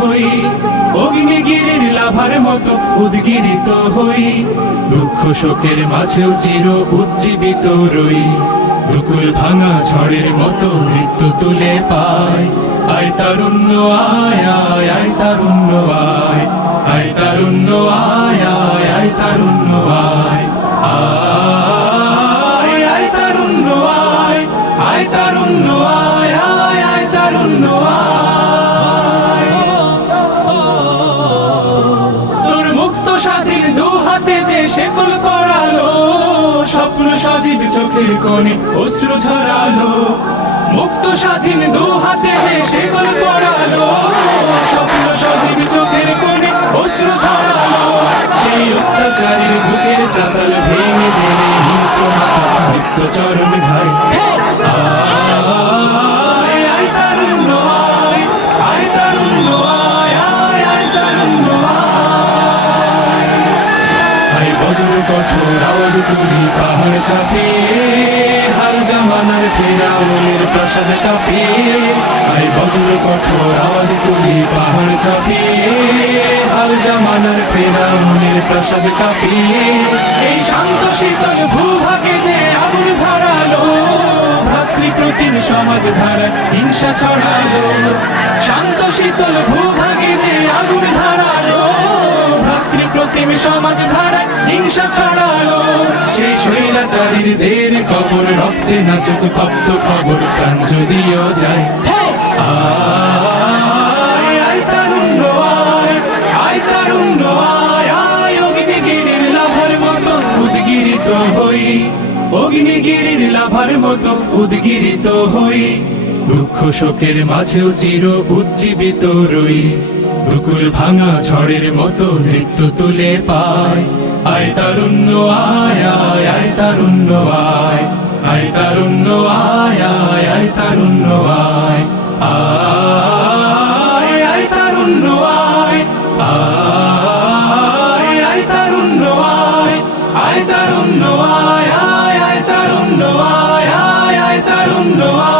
হই, অগ্নিগিরির লাভার মতো উদ্গিরিত হই, দুঃখ শোকের মাঝেও চির উজ্জীবিত রই, দুকুল ভাঙা ঝড়ের মতো নৃত্য তুলে পাই। আয় তারুণ্য আয় আয় আয় তারুণ্য আয়, আয় তারুণ্য আয় আয় আয় তারুণ্য আয়, আয় আয় তারুণ্য আয়, আয় তারুণ্য আয় আয় আয় তারুণ্য আয়। তোর মুক্ত স্বাধীন দু হাতে যে শেকল পরালো, স্বপ্ন সজীব চোখের কোণে অশ্রু ঝরালো, মুক্ত স্বাধীন দু হাতে যে শেকল পরালো, স্বপ্ন সজীব চোখের কোণে অশ্রু ঝরালো, সেই অত্যাচারীর বুকের চাতাল ভেঙে দিলে হিংস্র মাথা তৃপ্ত চরণ ঘায়। আয় আয় তারুণ্য আয়, আয় তারুণ্য আয় আয় আয় তারুণ্য আয়। আয় বজ্র কঠোর আওয়াজ তুলি পাহাড় চাপিয়ে, হাল জামানার ফেরাউনের প্রাসাদ কাঁপিয়ে। আয় বজ্র কঠোর আওয়াজ তুলি পাহাড় চাপিয়ে, হাল জামানার ফেরাউনের প্রাসাদ কাঁপিয়ে। এই শান্ত শীতল ভূভাগে যে আগুন ধরালো, ভ্রাতৃপ্রতিম সমাজ ধারায় হিংসা ছড়ালো, শান্ত শীতল ভূভাগে যে আগুন ধরালো, ভ্রাতৃপ্রতিম সমাজ ধারায় হিংসা ছড়ালো, সেই স্বৈরাচারীর দের কবর রক্তে নাচুক তপ্ত খবর প্রাণ যদিও যায়। আয় আয় তারুণ্য আয়, আয় তারুণ্য আয় আয়, অগ্নিগিরির লাভার মতো উদ্গিরিত হই, অগ্নিগিরির লাভার মতো উদ্গিরিত হই, দুঃখ শোকের মাঝেও চির উজ্জীবিত রই, দুকুল ভাঙা ঝড়ের মতো নৃত্য তুলে পাই। আয় তারুণ্য আয় আয় আয় তারুণ্য আয়, আয় তারুণ্য আয় আয় আয় তারুণ্য আয়, আয় আয় তারুণ্য আয়, আয় আয় তারুণ্য আয়, আয় তারুণ্য আয় আয় আয় তারুণ্য আয় আয় আয় তারুণ্য আয়।